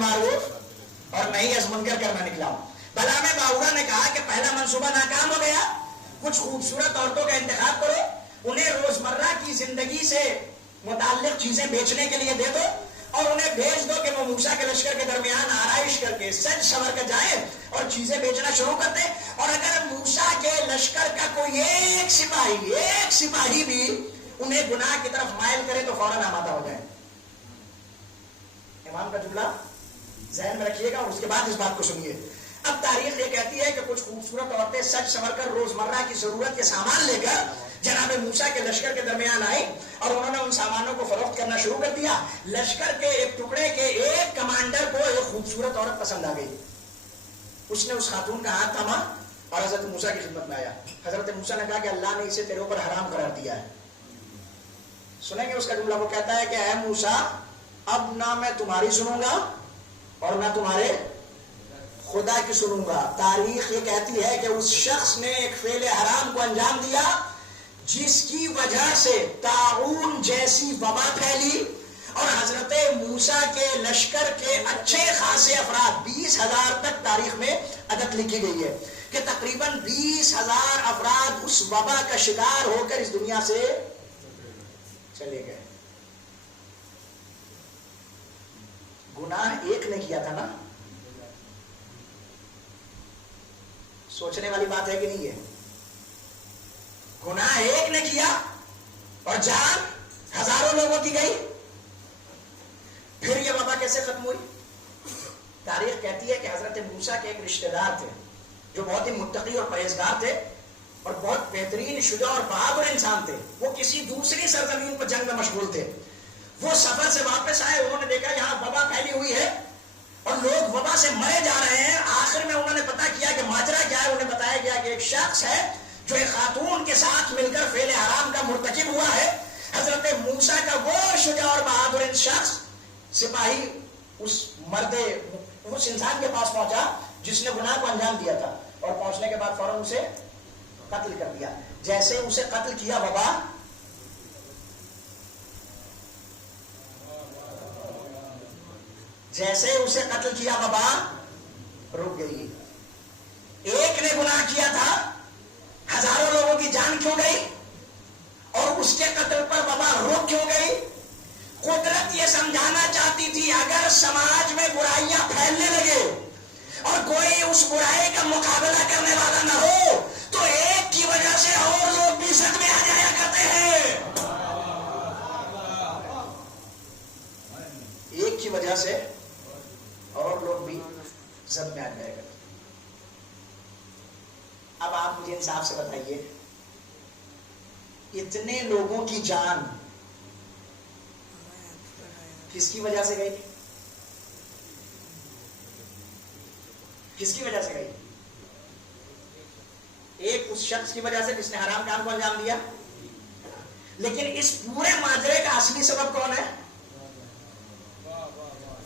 بالمعروف اور نہیں از منکر کرنا نکلا ہوں. بلام باورا نے کہا کہ پہلا منصوبہ ناکام ہو گیا. کچھ خوبصورت عورتوں کا انتخاب کرو, انہیں روزمرہ کی زندگی سے متعلق چیزیں بیچنے کے لیے دے دو اور انہیں بھیج دو کہ وہ موسیٰ کے لشکر کے درمیان آرائش کر کے سج سور کر جائیں اور چیزیں بیچنا شروع کر دیں. اور اگر موسیٰ کے لشکر کا کوئی ایک سپاہی بھی انہیں گناہ کی طرف مائل کرے تو فوراً آمادہ ہو جائے. امام کا جملہ ذہن میں رکھیے گا اور اس کے بعد اس بات کو سنیے. اب تاریخ یہ کہتی ہے کہ کچھ خوبصورت عورتیں سج سور کر روزمرہ کی ضرورت کے سامان لے کر جناب موسیٰ کے لشکر کے درمیان آئی اور انہوں نے ان سامانوں کو فروخت کرنا شروع کر دیا. لشکر کے ایک ٹکڑے کے ایک کمانڈر کو ایک خوبصورت عورت پسند آ گئی. اس نے اس خاتون کا ہاتھ تھاما اور حضرت موسیٰ کی خدمت میں آیا. حضرت موسیٰ نے کہا کہ اللہ نے اسے تیرے اوپر حرام قرار دیا ہے. سنیں گے اس کا جملہ. وہ کہتا ہے کہ اے موسیٰ, اب نہ میں تمہاری سنوں گا اور نہ تمہارے خدا کی سنوں گا. تاریخ یہ کہتی ہے کہ اس شخص نے ایک فعل حرام کو انجام دیا جس کی وجہ سے طاعون جیسی وبا پھیلی اور حضرت موسیٰ کے لشکر کے اچھے خاصے افراد 20,000 تک تاریخ میں عدد لکھی گئی ہے کہ تقریباً 20,000 افراد اس وبا کا شکار ہو کر اس دنیا سے چلے گئے. گناہ ایک نے کیا تھا نا. سوچنے والی بات ہے کہ نہیں ہے؟ گناہ ایک نے کیا اور جان ہزاروں لوگوں کی گئی. پھر یہ وبا کیسے ختم ہوئی؟ تاریخ کہتی ہے کہ حضرت موسیٰ کے ایک رشتہ دار تھے جو بہت ہی متقی اور پرہیزگار تھے اور بہت بہترین شجاع اور بہادر انسان تھے. وہ کسی دوسری سرزمین پر جنگ میں مشغول تھے. وہ سفر سے واپس آئے, انہوں نے دیکھا یہاں وبا پھیلی ہوئی ہے اور لوگ وبا سے مرے جا رہے ہیں. آخر میں انہوں نے پتا کیا کہ ماجرا کیا ہے. انہیں بتایا گیا کہ ایک شخص ہے جو ایک خاتون کے ساتھ مل کر فعل حرام کا مرتکب ہوا ہے. حضرت موسیٰ کا وہ شجاع اور بہادر شخص سپاہی اس انسان کے پاس پہنچا جس نے گناہ کو انجام دیا تھا اور پہنچنے کے بعد فوراً اسے قتل کر دیا. جیسے اسے قتل کیا وبا رک گئی. ایک نے گناہ کیا تھا, ہزاروں لوگوں کی جان کیوں گئی اور اس کے قتل پر وبا رک کیوں گئی؟ قدرت یہ سمجھانا چاہتی تھی اگر سماج میں برائیاں پھیلنے لگے اور کوئی اس برائی کا مقابلہ کرنے والا نہ ہو تو ایک کی وجہ سے اور لوگ بھی زد میں آ جایا کرتے ہیں. ایک کی وجہ سے اور لوگ بھی زد میں آ جایا کرتے. اب آپ مجھے انصاف سے بتائیے, اتنے لوگوں کی جان کس کی وجہ سے گئی؟ کس کی وجہ سے گئی؟ ایک اس شخص کی وجہ سے جس نے حرام کام کو انجام دیا. لیکن اس پورے ماجرے کا اصلی سبب کون ہے؟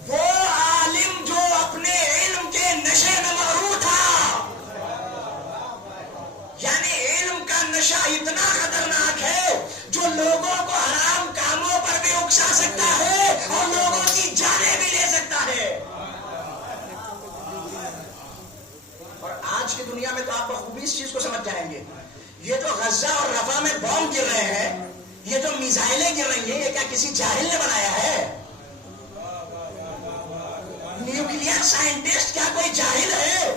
وہ عالم جو اپنے علم کے نشے میں مغرور تھا. یعنی علم کا نشہ اتنا خطرناک ہے جو لوگوں کو حرام کاموں پر بھی اکسا سکتا ہے اور لوگوں کی جانیں بھی لے سکتا ہے. اور آج کی دنیا میں تو آپ بخوبی اس چیز کو سمجھ جائیں گے. یہ جو غزہ اور رفح میں بم گر رہے ہیں, یہ جو میزائلیں گر رہی ہیں, یہ کیا کسی جاہل نے بنایا ہے؟ نیوکلیئر سائنٹسٹ کیا کوئی جاہل ہے؟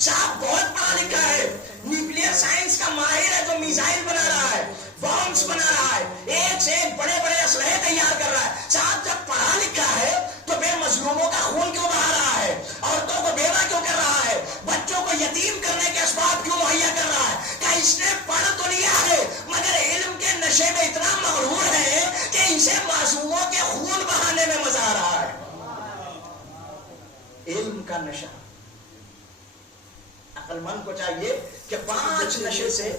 صاحب بہت پڑھا لکھا ہے, نیوکلیئر سائنس کا ماہر ہے جو میزائل بنا رہا ہے, بمس بنا رہا ہے, ایک سے ایک بڑے بڑے اسلحے تیار کر رہا ہے. صاحب جب پڑھا لکھا ہے تو پھر مظلوموں کا خون کیوں بہا رہا ہے, عورتوں کو بیوہ کیوں کر رہا ہے, بچوں کو یتیم کرنے کے اسباب کیوں مہیا کر رہا ہے؟ کہ اس نے پڑھ تو لیا ہے مگر علم کے نشے میں اتنا مغرور ہے کہ اسے معصوموں کے خون بہانے میں مزہ آ رہا ہے. علم کا نشہ. عقل مند کو چاہیے کہ 5 نشے سے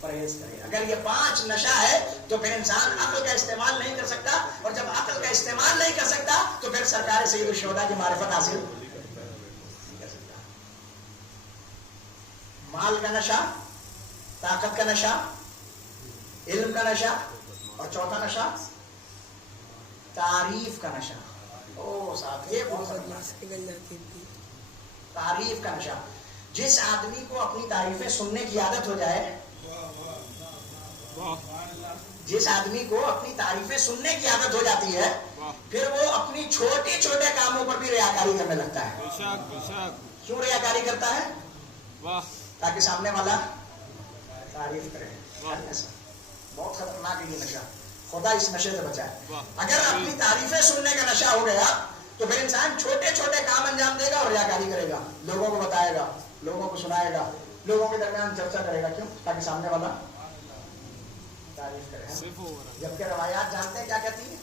پرہیز کرے. اگر یہ 5 نشہ ہے تو پھر انسان عقل کا استعمال نہیں کر سکتا, اور جب عقل کا استعمال نہیں کر سکتا تو پھر سرکار سید الشہداء کی معرفت حاصل نہیں کر سکتا. مال کا نشہ, طاقت کا نشہ, علم کا نشہ, اور چوتھا نشہ تعریف کا نشہ. او صاحب یہ بہت تعریف کا نشہ. جس آدمی کو اپنی تعریفیں سننے کی عادت ہو جائے, جس آدمی کو اپنی تعریفیں سننے کی عادت ہو جاتی ہے, پھر وہ اپنی چھوٹے چھوٹے کاموں پر بھی ریاکاری کرنے لگتا ہے. کیوں ریاکاری کرتا ہے؟ تاکہ سامنے والا تعریف کرے. بہت خطرناک ہے یہ نشہ, خدا اس نشے سے بچائے. اگر اپنی تعریفیں سننے کا نشہ ہو گیا تو پھر انسان چھوٹے چھوٹے کام انجام دے گا اور ریاکاری کرے گا, لوگوں کو بتائے گا, لوگوں کو سنائے گا, لوگوں کے درمیان چرچا کرے گا. کیوں؟ تاکہ سامنے والا تعریف کرے. جبکہ روایات جانتے ہیں کیا کہتی ہے؟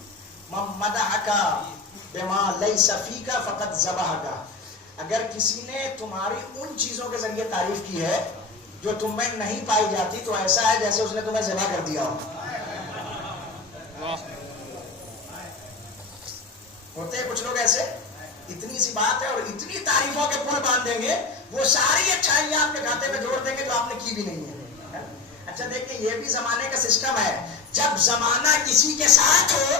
ممدحک بما لیس فیک فقد ذبحک. اگر کسی نے تمہاری ان چیزوں کے ذریعے تعریف کی ہے جو تم میں نہیں پائی جاتی تو ایسا ہے جیسے اس نے تمہیں ذبح کر دیا ہو. ہوتے کچھ لوگ ایسے, اتنی سی بات ہے اور اتنی تعریفوں کے پل باندھ دیں گے, وہ ساری اچھائیاں آپ کے کھاتے میں جوڑ دیں گے جو آپ نے کی بھی نہیں ہے. اچھا دیکھیں, یہ بھی زمانے کا سسٹم ہے. جب زمانہ کسی کے ساتھ ہو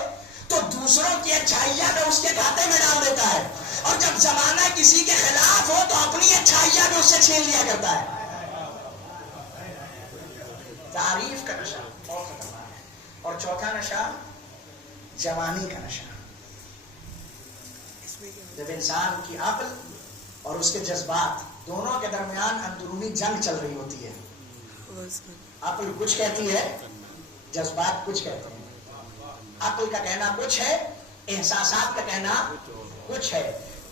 تو دوسروں کی اچھائیاں میں اس کے کھاتے میں ڈال دیتا ہے, اور جب زمانہ کسی کے خلاف ہو تو اپنی اچھائیاں میں اس سے چھین لیا کرتا ہے. تعریف کا نشہ بہت خطرناک ہے. اور چوتھا نشہ جوانی کا نشہ. جب انسان کی عقل اور اس کے جذبات دونوں کے درمیان اندرونی جنگ چل رہی ہوتی ہے. عقل کچھ کہتی ہے, جذبات کچھ کہتے ہیں. عقل کا کہنا کچھ ہے, احساسات کا کہنا کچھ ہے.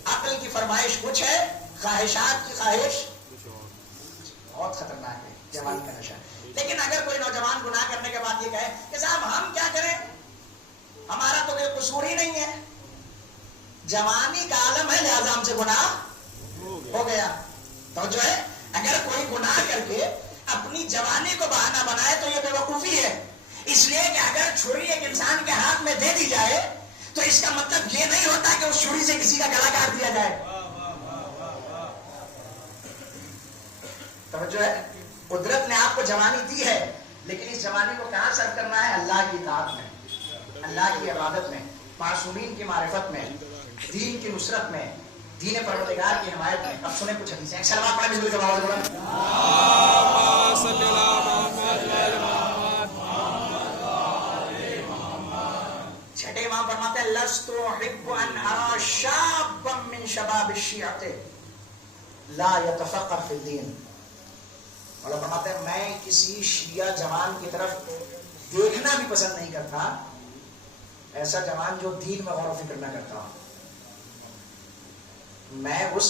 عقل کی فرمائش کچھ ہے, خواہشات کی خواہش. بہت خطرناک ہے جوانی کا نشہ. لیکن اگر کوئی نوجوان گناہ کرنے کے بعد یہ کہے کہ صاحب ہم کیا کریں, ہمارا تو کوئی قصور ہی نہیں ہے, جوانی کا عالم ہے لہذا ہم سے گناہ ہو گیا. تو جو ہے اگر کوئی گناہ کر کے اپنی جوانی کو بہانہ بنائے تو یہ بے وقوفی ہے. اس لیے کہ اگر چھری ایک انسان کے ہاتھ میں دے دی جائے تو اس کا مطلب یہ نہیں ہوتا کہ اس چھری سے کسی کا گلا کاٹ دیا جائے. توجہ ہے, قدرت نے آپ کو جوانی دی ہے, لیکن اس جوانی کو کہاں صرف کرنا ہے؟ اللہ کی اطاعت میں, اللہ کی عبادت میں, معصومین کی معرفت میں, دین کی نصرت میں, دین پروردگار کی حمایت میں. اب سنیں کچھ حدیثیں. ایک سلام پڑھیں بزرگ آواز بلند. چھٹے امام فرماتے ہیں لست احب ان ارى شابا من شباب الشیعۃ لا يتفقه في الدین. مولا فرماتے ہیں میں کسی شیعہ جوان کی طرف دیکھنا بھی پسند نہیں کرتا, ایسا جوان جو دین میں غور و فکر نہ کرتا. میں اس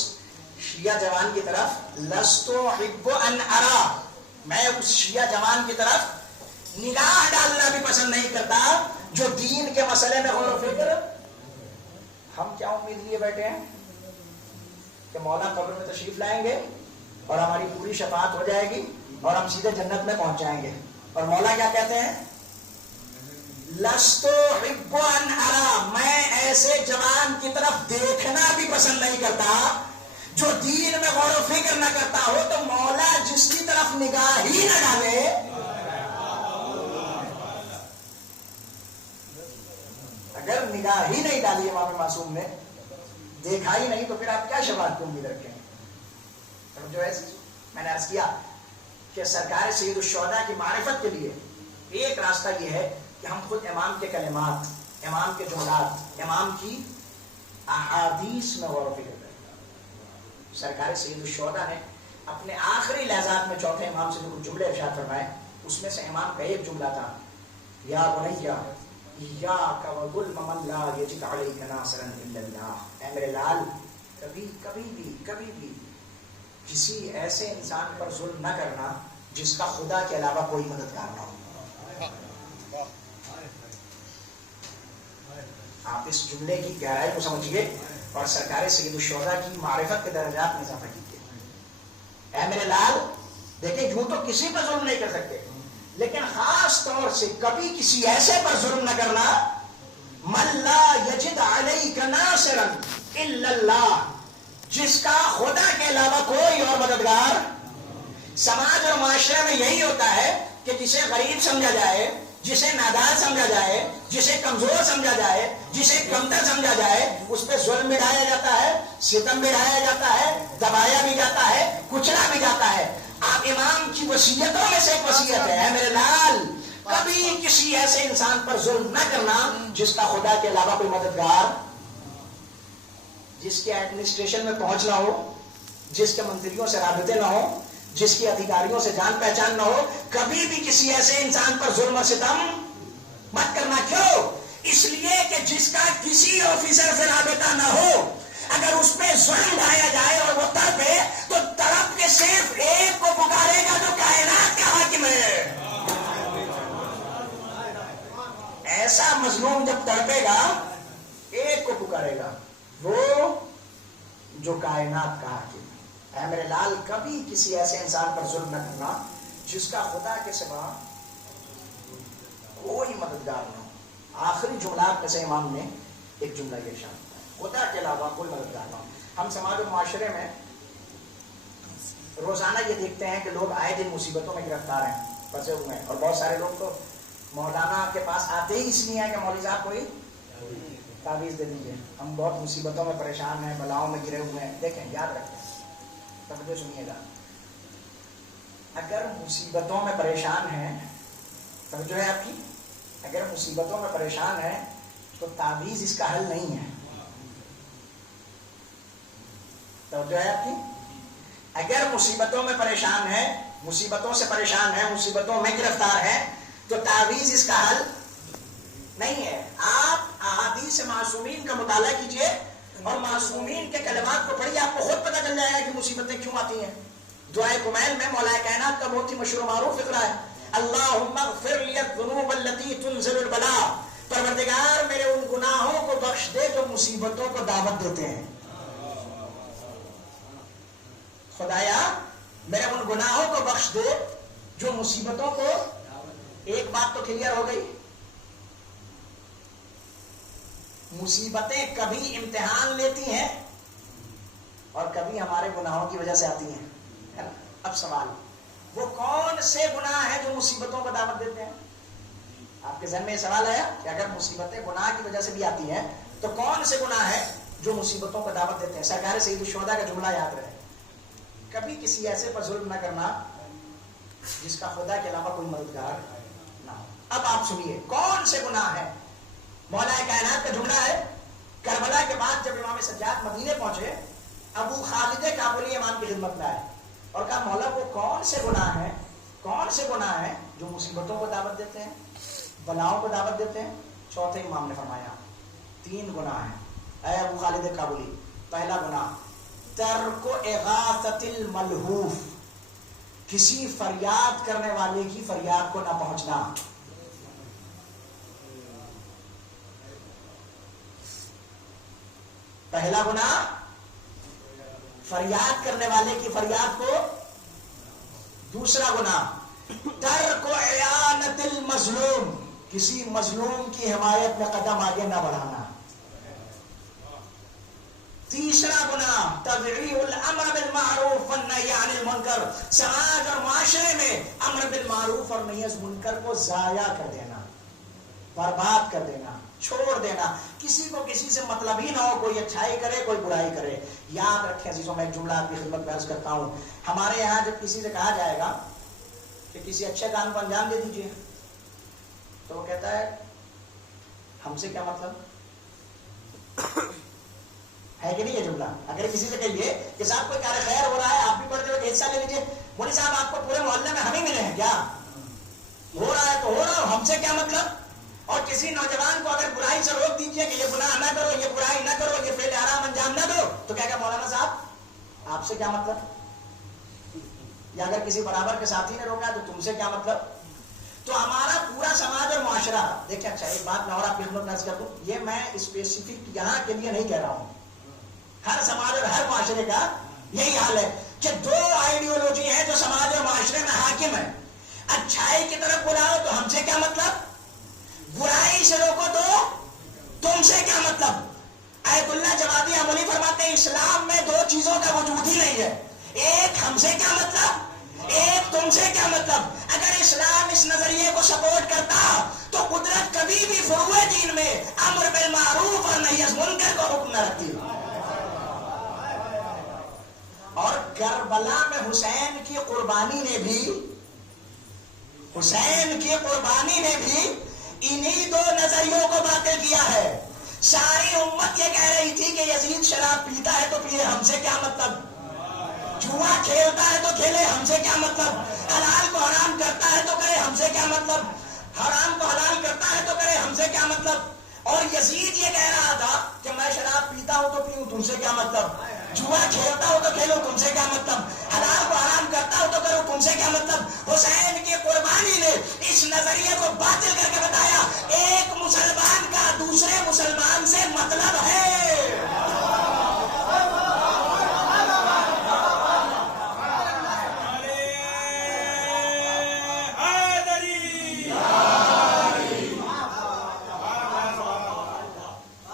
شیعہ جوان کی طرف لست احب ان ارى, میں اس شیعہ جوان کی طرف نگاہ ڈالنا بھی پسند نہیں کرتا جو دین کے مسئلے میں غور و فکر. ہم کیا امید لیے بیٹھے ہیں کہ مولا قبر میں تشریف لائیں گے اور ہماری پوری شفاعت ہو جائے گی اور ہم سیدھے جنت میں پہنچ جائیں گے. اور مولا کیا کہتے ہیں؟ لست احب ان ارى, میں ایسے جوان کی طرف دیکھنا بھی پسند نہیں کرتا جو دین میں غور و فکر نہ کرتا ہو. تو مولا جس کی طرف نگاہ ہی نہ ڈالے, اگر نگاہ ہی نہیں ڈالی امام معصوم نے, دیکھا ہی نہیں, تو پھر آپ کیا شفاعت کی امید رکھیں؟ جو ہے میں نے عرض کیا کہ سرکار سید الشہداء کی معرفت کے لیے ایک راستہ یہ ہے کہ ہم خود امام کے کلمات, امام کے جملات, امام کی احادیث میں غور و فکر کریں. سرکار سید الشہداء نے اپنے آخری لحظات میں چوتھے امام سے جو کچھ جملے ارشاد فرمائے, اس میں سے امام کا ایک جملہ تھا, یا بنیا ایاک وظلم من لا یجد علیک ناصرا الا اللہ. اے میرے لال, کبھی بھی کسی ایسے انسان پر ظلم نہ کرنا جس کا خدا کے علاوہ کوئی مددگار نہ ہو. آپ اس جملے کی گہرائی کو سمجھیے اور سرکار سید الشہداء کی معرفت کے درجات میں اضافہ کیجیے. اے میرے لال, دیکھیں یوں تو کسی پر ظلم نہیں کر سکتے, لیکن خاص طور سے کبھی کسی ایسے پر ظلم نہ کرنا من لا یجد علیک ناصرا الا اللہ, جس کا خدا کے علاوہ کوئی اور مددگار. سماج اور معاشرے میں یہی ہوتا ہے کہ جسے غریب سمجھا جائے, جسے نادان سمجھا جائے, جسے کمزور سمجھا جائے, جسے کمتر سمجھا جائے, اس ظلم بھی ڈھایا جاتا ہے, ستم بھی ڈھایا جاتا ہے, دبایا بھی جاتا ہے, کچلا بھی جاتا ہے. آپ امام کی وصیتوں میں سے ایک وصیت ہے, اے میرے لال کبھی کسی ایسے انسان پر ظلم نہ کرنا جس کا خدا کے علاوہ کوئی مددگار, جس کے ایڈمنسٹریشن میں پہنچ نہ ہو, جس کے منتریوں سے رابطے نہ ہو, جس کی ادھیکاریوں سے جان پہچان نہ ہو. کبھی بھی کسی ایسے انسان پر ظلم اور ستم مت کرنا. کیوں؟ اس لیے کہ جس کا کسی آفیسر سے رابطہ نہ ہو, اگر اس پہ ظلم ڈھایا جائے اور وہ تڑپے تو تڑپ کے صرف ایک کو پکارے گا جو کائنات کا حاکم ہے. ایسا مظلوم جب تڑپے گا ایک کو پکارے گا, وہ جو کائنات کا حاکم ہے. اے میرے لال کبھی کسی ایسے انسان پر ظلم نہ کرنا جس کا خدا کے سوا کوئی مددگار نہ ہو. آخری جملات میں سے امام نے ایک جملہ یہ ارشاد کیا, خدا کے علاوہ کوئی مددگار نہ ہو. ہم سماج و معاشرے میں روزانہ یہ دیکھتے ہیں کہ لوگ آئے دن مصیبتوں میں گرفتار ہیں, پھنسے ہوئے ہیں, اور بہت سارے لوگ تو مولانا کے پاس آتے ہی اس لیے ہیں کہ مولوی صاحب کوئی تعویذ دے دیجیے, ہم بہت مصیبتوں میں پریشان ہیں, بلاؤں میں گرے ہوئے ہیں. دیکھیں, یاد رکھیں, توجہ سنیے گا, اگر مصیبتوں میں پریشان ہیں, توجہ ہے آپ کی, اگر مصیبتوں میں پریشان ہے تو تعویذ اس کا حل نہیں ہے. توجہ ہے آپ کی, اگر مصیبتوں میں پریشان ہے, مصیبتوں سے پریشان ہے, مصیبتوں میں گرفتار ہے, تو تعویذ اس کا حل نہیں ہے. آپ احادیث معصومین کا مطالعہ کیجئے اور معصومین کے کلمات کو پڑھیے, آپ کو خود پتہ چل جائے گا کہ مصیبتیں کیوں آتی ہیں. دعائے کمیل میں مولا کائنات کا بہت ہی مشہور و معروف فقرہ ہے, اللہم اغفر لی الذنوب التي تنزل البلاء, پروردگار میرے ان گناہوں کو بخش دے جو مصیبتوں کو دعوت دیتے ہیں. خدایا میرے ان گناہوں کو بخش دے جو مصیبتوں کو. ایک بات تو کلیئر ہو گئی, مصیبتیں کبھی امتحان لیتی ہیں اور کبھی ہمارے گناہوں کی وجہ سے آتی ہیں. اب سوال, وہ کون سے گناہ ہیں جو مصیبتوں کو دعوت دیتے ہیں؟ آپ کے ذہن میں یہ سوال آیا کہ اگر مصیبتیں گناہ کی وجہ سے بھی آتی ہیں تو کون سے گناہ ہیں جو مصیبتوں کو دعوت دیتے ہیں؟ سرکار سید الشہداء کا جملہ یاد رہے, کبھی کسی ایسے پر ظلم نہ کرنا جس کا خدا کے علاوہ کوئی مددگار نہ ہو. اب آپ سنیے کون سے گناہ ہیں. مولا کائنات کا جملہ ہے, کربلا کے بعد جب امام سجاد مدینے پہنچے, ابو خالد کابلی امام کی خدمت میں آئے اور کہا مولا وہ کون سے گناہ ہیں, کون سے گناہ ہیں جو مصیبتوں کو دعوت دیتے ہیں, بلاؤں کو دعوت دیتے ہیں. چوتھے امام نے فرمایا 3 گناہ ہیں اے ابو خالد کابلی. پہلا گناہ ترک اغاثۃ الملہوف, کسی فریاد کرنے والے کی فریاد کو نہ پہنچنا. پہلا گناہ فریاد کرنے والے کی فریاد کو. دوسرا گناہ ترک اعانۃ المظلوم, کسی مظلوم کی حمایت میں قدم آگے نہ بڑھانا. تیسرا گناہ تضییع الامر بالمعروف والنہی عن المنکر, سماج اور معاشرے میں امر بالمعروف اور نہی از منکر کو ضائع کر دینا, برباد کر دینا, چھوڑ دینا. کسی کو کسی سے مطلب ہی نہ ہو, کوئی اچھائی کرے کوئی برائی کرے. یاد رکھیں عزیزوں, میں ایک جملہ آپ کی خدمت میں عرض کرتا ہوں. ہمارے یہاں جب کسی سے کہا جائے گا کہ کسی اچھے کام کو انجام دے دیجیے تو وہ کہتا ہے ہم سے کیا مطلب ہے کہ نہیں. یہ جملہ اگر کسی سے کہیے کہ صاحب کوئی کار خیر ہو رہا ہے, آپ بھی پڑھتے ہو, حصہ لے لیجیے. مولوی صاحب آپ کو پورے محلے میں ہم ہی ملے ہیں کیا, ہو رہا ہے تو ہو رہا, ہم سے کیا مطلب. اور کسی نوجوان کو اگر برائی سے روک دیجیے کہ یہ گناہ نہ کرو, یہ برائی نہ کرو, یہ فعل حرام انجام نہ دو, تو کہے گا مولانا صاحب آپ سے کیا مطلب. یا اگر کسی برابر کے ساتھی نے روکا تو تم سے کیا مطلب. تو ہمارا پورا سماج اور معاشرہ, دیکھیں اچھا ایک بات میں اور آپ کی خدمت میں عرض کر دوں, یہ میں اسپیسیفک یہاں کے لیے نہیں کہہ رہا ہوں, ہر سماج اور ہر معاشرے کا یہی حال ہے کہ 2 آئیڈیولوجی ہیں جو سماج اور معاشرے میں حاکم ہے. اچھائی کی طرف بلاؤ تو ہم سے کیا مطلب, برائی سے روکو تو تم سے کیا مطلب. آیت اللہ جوادی عملی فرماتے ہیں اسلام میں 2 چیزوں کا وجود ہی نہیں ہے, ایک ہم سے کیا مطلب, ایک تم سے کیا مطلب؟ اگر اسلام اس نظریے کو سپورٹ کرتا تو قدرت کبھی بھی فروع دین میں امر بالمعروف اور نہی از منکر کو حکم نہ رکھتی. اور کربلا میں حسین کی قربانی نے بھی انہی دو نظریوں کو باطل کیا ہے. ساری امت یہ کہہ رہی تھی کہ یزید شراب پیتا ہے تو پیے، ہم سے کیا مطلب؟ جوا کھیلتا ہے تو کھیلے، ہم سے کیا مطلب؟ حلال کو حرام کرتا ہے تو کرے، ہم سے کیا مطلب؟ حرام کو حلال کرتا ہے تو کرے، ہم سے کیا مطلب؟ اور یزید یہ کہہ رہا تھا کہ میں شراب پیتا ہوں تو پیوں، تم سے کیا مطلب؟ جوا کھیلتا ہوں تو کھیلو، تم سے کیا مطلب؟ حلال کو حرام کرتا ہوں تو کرو، تم سے کیا مطلب؟ حسین کی قربانی نے اس نظریے کو باطل کر کے بتایا ایک مسلمان کا دوسرے مسلمان سے مطلب ہے.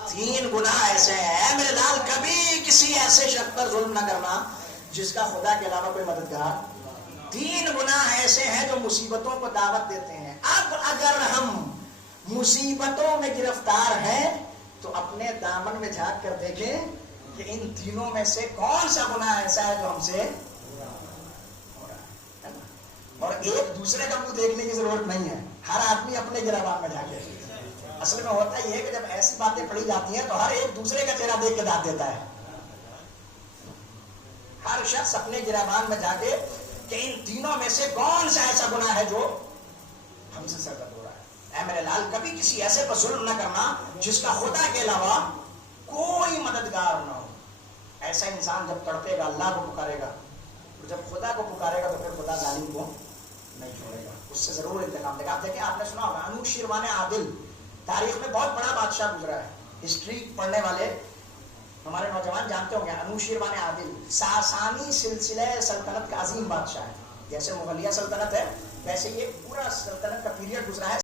تین گناہ ایسے ہیں میرے لال، کبھی کسی ایسے شخص پر ظلم نہ کرنا جس کا خدا کے علاوہ کوئی مددگار. تین گناہ ایسے ہیں جو مصیبتوں کو دعوت دیتے ہیں. اب اگر ہم مصیبتوں میں گرفتار ہیں تو اپنے دامن میں جھانک کر دیکھیں کہ ان تینوں میں سے کون سا گناہ ایسا ہے جو ہم سے ہو رہا ہے. اور ایک دوسرے کا منہ دیکھنے کی ضرورت نہیں ہے، ہر آدمی اپنے گریبان میں جھانکے. اصل میں ہوتا یہ ہے کہ جب ایسی باتیں پڑھی جاتی ہیں تو ہر ایک دوسرے کا چہرہ دیکھ کے داد دیتا ہے. ہر شخص اپنے گریبان میں جا کے کہ ان تینوں میں سے کون سا ایسا گناہ ہے جو ہم سے سرگرم ہو رہا ہے. اے میرے لال، کبھی کسی ایسے پر ظلم نہ کرنا جس کا خدا کے علاوہ کوئی مددگار نہ ہو. ایسا انسان جب تڑپے گا اللہ کو پکارے گا، جب خدا کو پکارے گا تو پھر خدا ظالم کو نہیں چھوڑے گا، اس سے ضرور انتقام دے گا. آپ دیکھیں، آپ نے سنا ہوگا انوشیروان عادل تاریخ میں بہت بڑا بادشاہ گزرا ہے. ہسٹری پڑھنے والے ہمارے نوجوان جانتے ہوں گے انوشیروان عادل ساسانی سلسلہ سلطنت کا عظیم بادشاہ ہے. جیسے مغلیہ سلطنت ہے ویسے یہ پورا سلطنت کا پیریڈ گزرا ہے.